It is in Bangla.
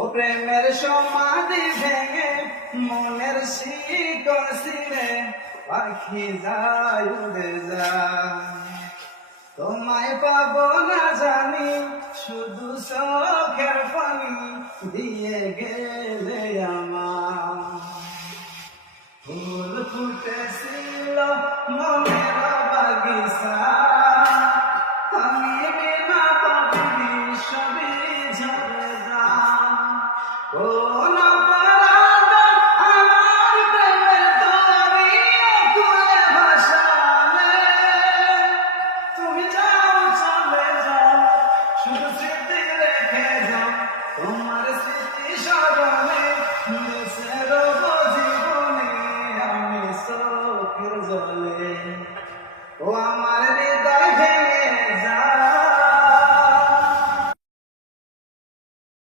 ও প্রেমের সমাধি ভেঙে মনের শিকড় ছিঁড়ে পাখি যায় উড়ে যায়। তোমায় পাবো না জানি শুধু চোখের পানি দিয়ে গেলে আমার। ফুল ফুটেছিল মনের বাগিচা, আমি বিনা পাবি সবই ঝরে যা। ও